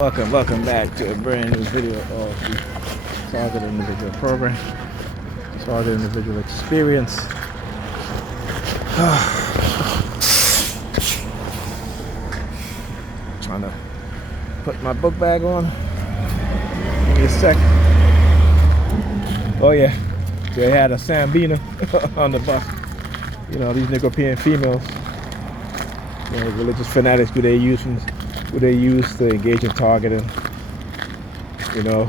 Welcome back to a brand new video of the Target Individual Program, Target Individual Experience. Trying to put my book bag on. Give me a sec. Oh yeah, they had a Sambina on the bus. You know, these Nicaraguan females, you know, religious fanatics, who they use to engage in targeting. You know,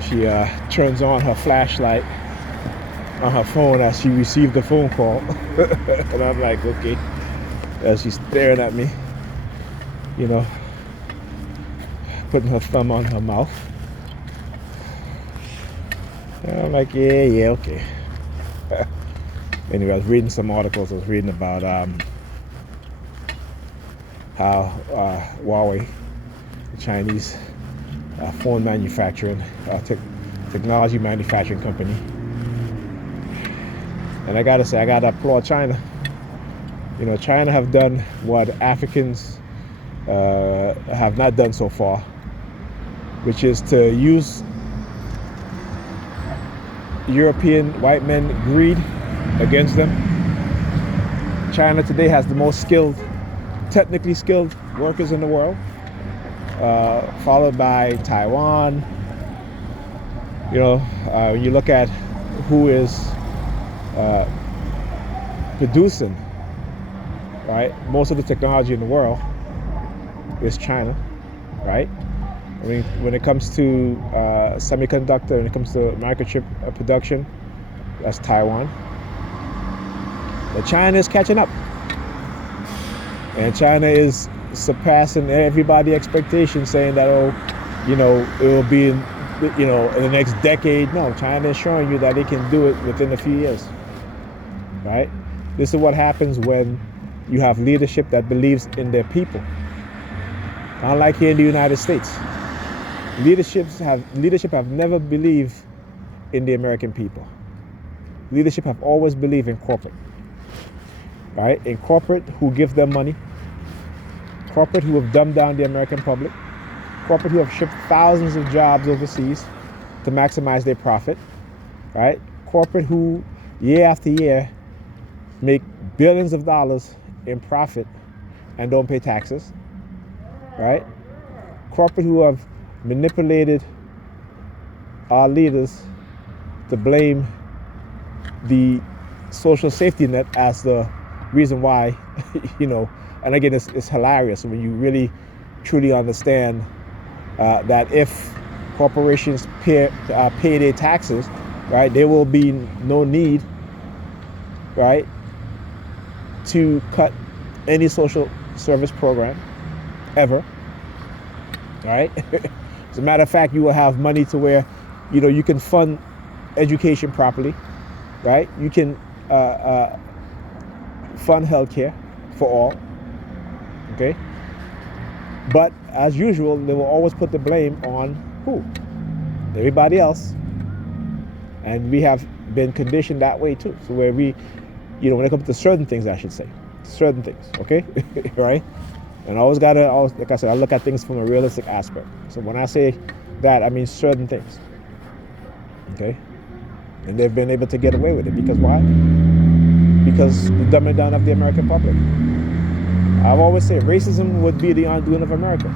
she turns on her flashlight on her phone as she received the phone call. And I'm like, okay, as she's staring at me, you know, putting her thumb on her mouth. And I'm like, yeah, okay. Anyway, I was reading some articles. I was reading about how Huawei, the Chinese phone manufacturing, technology manufacturing company. And I gotta say, I gotta applaud China. You know, China have done what Africans have not done so far, which is to use European white men greed against them. China today has the most technically skilled workers in the world, followed by Taiwan. You know, when you look at who is producing, right, most of the technology in the world is China, right? I mean, when it comes to semiconductor, when it comes to microchip production, that's Taiwan. But China is catching up. And China is surpassing everybody's expectations, saying that, oh, you know, it will be in the next decade. No, China is showing you that they can do it within a few years, right? This is what happens when you have leadership that believes in their people. Unlike here in the United States, leadership have never believed in the American people. Leadership have always believed in corporate, right? In corporate who give them money, corporate who have dumbed down the American public, corporate who have shipped thousands of jobs overseas to maximize their profit, right? Corporate who year after year make billions of dollars in profit and don't pay taxes, right? Corporate who have manipulated our leaders to blame the social safety net as the reason why, you know, and again, it's hilarious when you really truly understand that if corporations pay their taxes, right, there will be no need, right, to cut any social service program ever, right? As a matter of fact, you will have money to where, you know, you can fund education properly, right? You can fund healthcare for all, okay? But as usual, they will always put the blame on who? Everybody else. And we have been conditioned that way too. So where we, you know, when it comes to certain things, I should say, certain things, okay? Right? And I always gotta, like I said, I look at things from a realistic aspect. So when I say that, I mean certain things, okay? And they've been able to get away with it because why? Because the dumbing down of the American public. I've always said racism would be the undoing of America.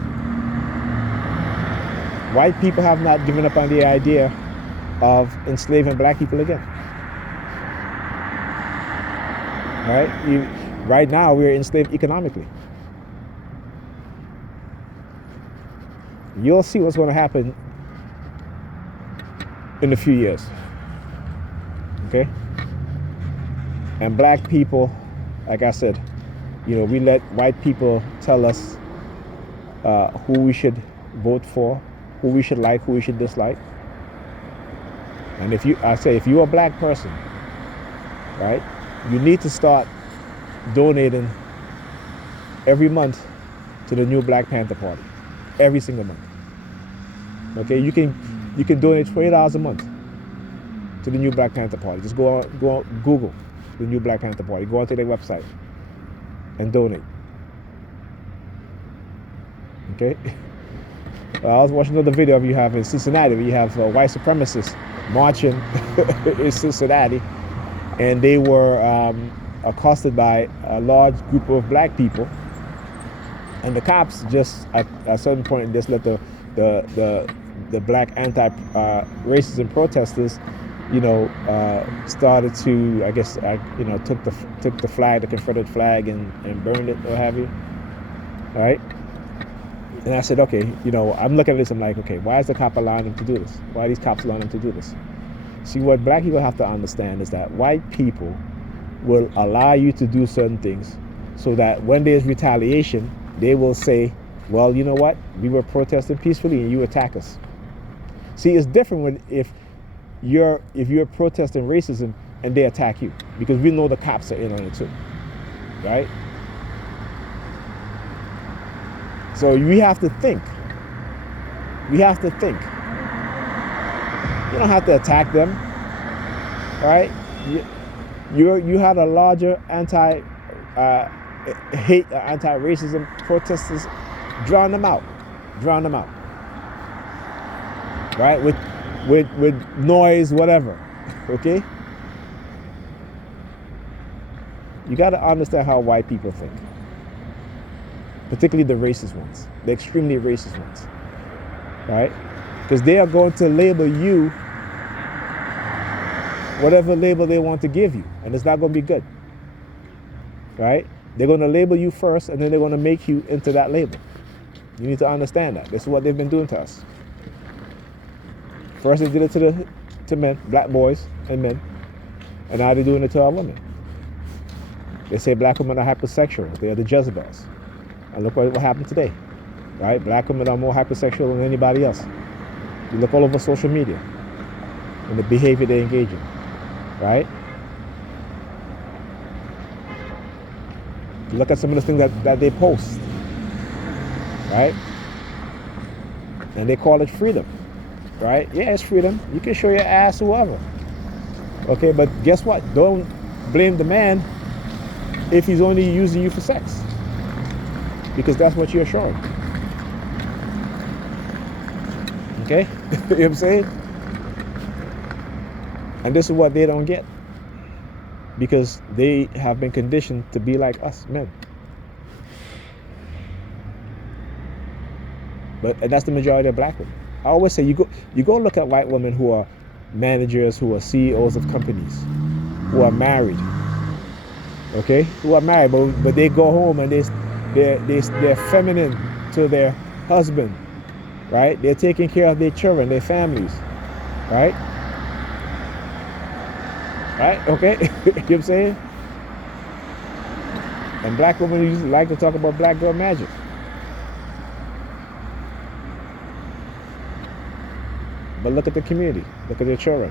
White people have not given up on the idea of enslaving black people again. Right? Right now, we're enslaved economically. You'll see what's going to happen in a few years. Okay? And black people, like I said, you know, we let white people tell us who we should vote for, who we should like, who we should dislike. And if you're a black person, right, you need to start donating every month to the new Black Panther Party, every single month. Okay, you can donate $20 a month to the new Black Panther Party. Just go on Google the new Black Panther Party. Go onto their website and donate. Okay. I was watching another video of you have in Cincinnati where you have white supremacists marching in Cincinnati, and they were accosted by a large group of black people, and the cops just at a certain point just let the black anti-racism protesters, started to, I guess, took the flag, the Confederate flag, and burned it, or have you, right? And I said, okay, I'm looking at this, I'm like, okay, why is the cop allowing them to do this? Why are these cops allowing them to do this? See, what black people have to understand is that white people will allow you to do certain things so that when there's retaliation, they will say, well, you know what? We were protesting peacefully and you attack us. See, it's different if you're protesting racism and they attack you, because we know the cops are in on it too, right? So we have to think. We have to think. You don't have to attack them, right? You had a larger anti-racism protesters. Drown them out, right? With noise, whatever. Okay. You got to understand how white people think, particularly the racist ones, the extremely racist ones, right? Because they are going to label you whatever label they want to give you, and it's not going to be good, right? They're going to label you first, and then they're going to make you into that label. You need to understand that. This is what they've been doing to us. First they did it to men, black boys and men, and now they're doing it to our women. They say black women are hypersexual. They are the Jezebels. And look what happened today, right? Black women are more hypersexual than anybody else. You look all over social media and the behavior they engage in, right? You look at some of the things that they post, right? And they call it freedom, right? Yeah, it's freedom. You can show your ass whoever. Okay, but guess what? Don't blame the man if he's only using you for sex, because that's what you're showing. Okay? You know what I'm saying? And this is what they don't get, because they have been conditioned to be like us men. And that's the majority of black women. I always say you go look at white women who are managers, who are CEOs of companies, who are married. Okay, who are married, but they go home and they're feminine to their husband, right? They're taking care of their children, their families, right? Right? Okay, you know what I'm saying? And black women usually like to talk about black girl magic. But look at the community, look at their children.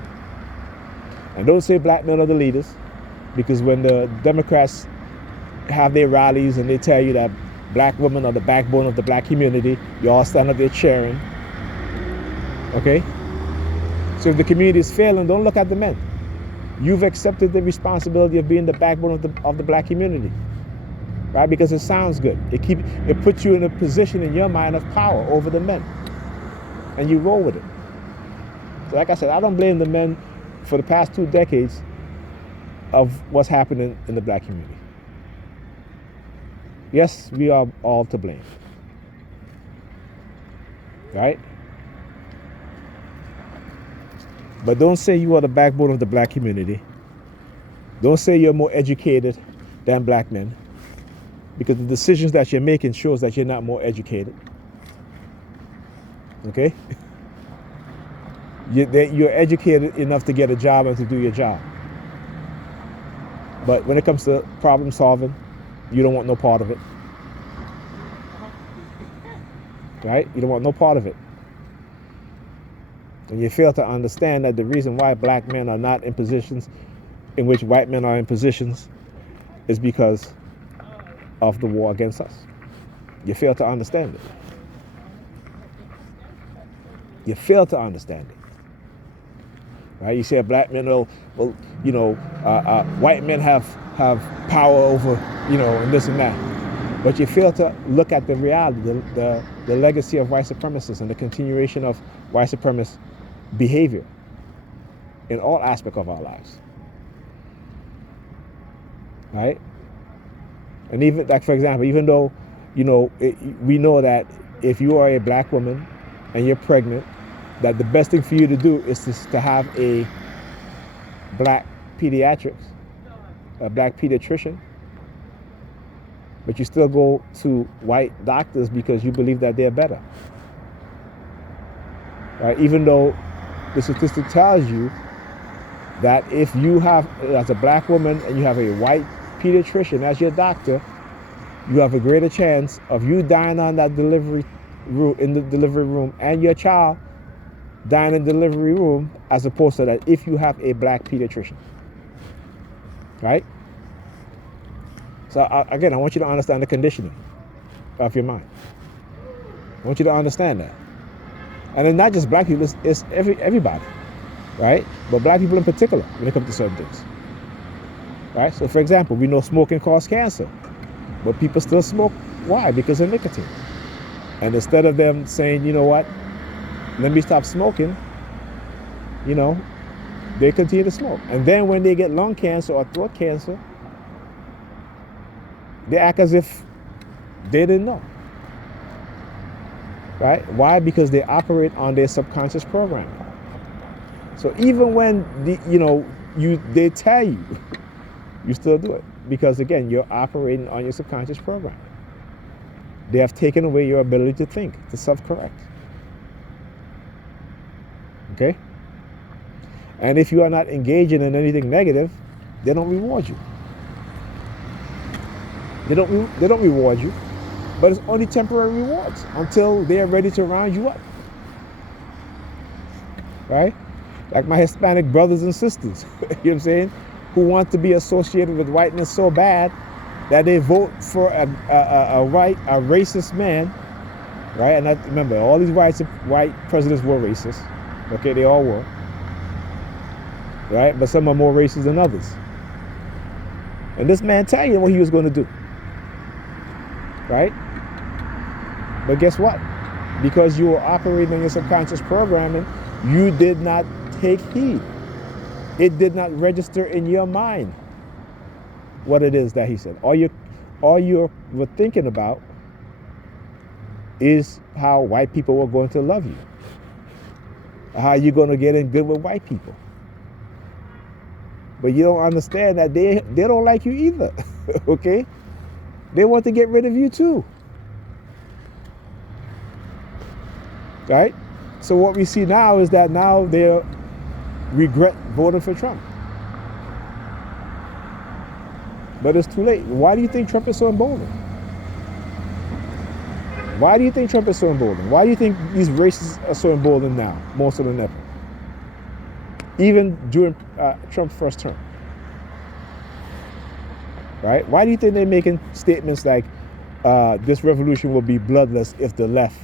And don't say black men are the leaders, because when the Democrats have their rallies and they tell you that black women are the backbone of the black community, you all stand up there cheering. Okay? So if the community is failing, don't look at the men. You've accepted the responsibility of being the backbone of the black community, right? Because it sounds good. It puts you in a position in your mind of power over the men, and you roll with it. So like I said, I don't blame the men for the past 2 decades of what's happening in the black community. Yes, we are all to blame, right? But don't say you are the backbone of the black community. Don't say you're more educated than black men, because the decisions that you're making shows that you're not more educated. Okay? You're educated enough to get a job and to do your job. But when it comes to problem solving, you don't want no part of it. Right? You don't want no part of it. And you fail to understand that the reason why black men are not in positions in which white men are in positions is because of the war against us. You fail to understand it. You fail to understand it. Right? You say black men, white men have power over, and this and that. But you fail to look at the reality, the legacy of white supremacists and the continuation of white supremacist behavior in all aspects of our lives. Right? And even, like, for example, even though, we know that if you are a black woman and you're pregnant, that the best thing for you to do is to have a black pediatrician, but you still go to white doctors because you believe that they're better. Right? Even though the statistic tells you that if you have, as a black woman, and you have a white pediatrician as your doctor, you have a greater chance of you dying on that delivery room, in the delivery room, and your child dying in the delivery room, as opposed to that if you have a black pediatrician. Right? So again, I want you to understand the conditioning of your mind. I want you to understand that. And it's not just black people, it's everybody. Right? But black people in particular when it comes to certain things. Right? So for example, we know smoking causes cancer, but people still smoke. Why? Because of nicotine. And instead of them saying, you know what, let me stop smoking, they continue to smoke. And then when they get lung cancer or throat cancer, they act as if they didn't know. Right? Why? Because they operate on their subconscious programming. So even when they tell you, you still do it. Because again, you're operating on your subconscious program. They have taken away your ability to think, to self-correct. Okay? And if you are not engaging in anything negative, they don't reward you. They don't reward you, but it's only temporary rewards until they are ready to round you up. Right? Like my Hispanic brothers and sisters, you know what I'm saying, who want to be associated with whiteness so bad that they vote for a racist man, right? And remember, all these white presidents were racist. Okay, they all were, right? But some are more racist than others. And this man tell you what he was going to do, right? But guess what? Because you were operating in your subconscious programming, you did not take heed. It did not register in your mind what it is that he said. All you were thinking about is how white people were going to love you, how you're going to get in good with white people. But you don't understand that they don't like you either. Okay? They want to get rid of you too. Right? So what we see now is that now they regret voting for Trump. But it's too late. Why do you think Trump is so emboldened? Why do you think Trump is so emboldened? Why do you think these racists are so emboldened now, more so than ever? Even during Trump's first term. Right? Why do you think they're making statements like this revolution will be bloodless if the left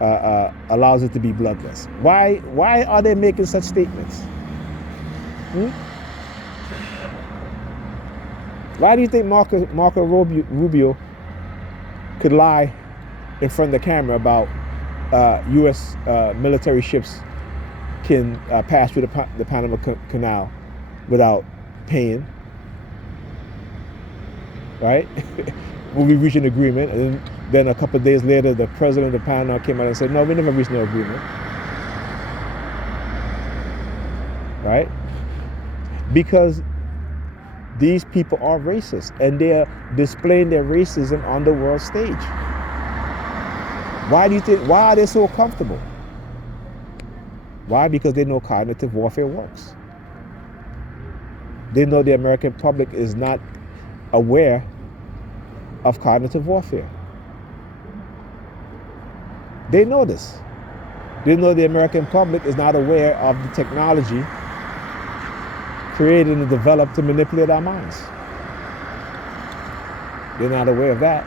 allows it to be bloodless? Why are they making such statements? Why do you think Marco Rubio could lie in front of the camera about U.S. military ships can pass through the Panama Canal without paying? Right? When we reach an agreement, and then a couple of days later, the president of Panama came out and said, no, we never reached no agreement. Right? Because these people are racist, and they are displaying their racism on the world stage. Why are they so comfortable? Why? Because they know cognitive warfare works. They know the American public is not aware of cognitive warfare. They know this. They know the American public is not aware of the technology created and developed to manipulate our minds. They're not aware of that.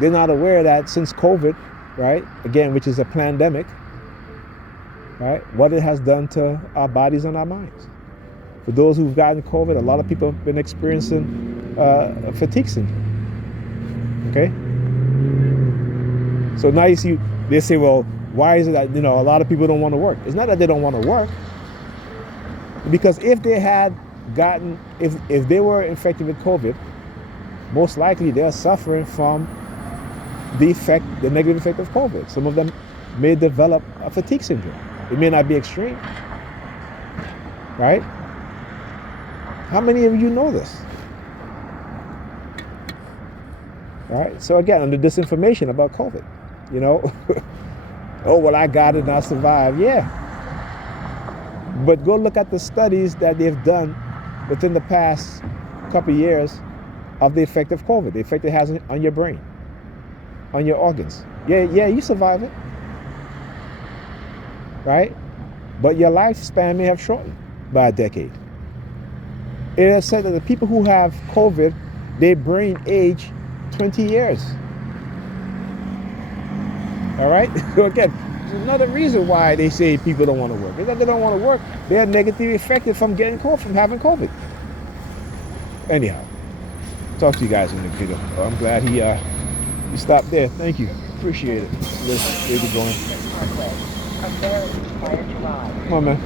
They're not aware that since COVID, right, again, which is a pandemic, right, what it has done to our bodies and our minds. For those who've gotten COVID, a lot of people have been experiencing fatigue syndrome. Okay. So now you see, they say, well, why is it that a lot of people don't want to work? It's not that they don't want to work, because if they had gotten, if they were infected with COVID, most likely they're suffering from the negative effect of COVID. Some of them may develop a fatigue syndrome. It may not be extreme, right? How many of you know this? Right? So again, under disinformation about COVID, oh, well, I got it and I survived. Yeah. But go look at the studies that they've done within the past couple of years of the effect of COVID, the effect it has on your brain, on your organs. Yeah, you survive it, right? But your lifespan may have shortened by a decade. It is said that the people who have COVID, their brain age 20 years. All right? So again, there's another reason why they say people don't want to work. It's not that they don't want to work. They're negatively affected from having COVID. Anyhow, talk to you guys in the video. I'm glad he stopped there. Thank you. Appreciate it. Let's get going. Come on, man.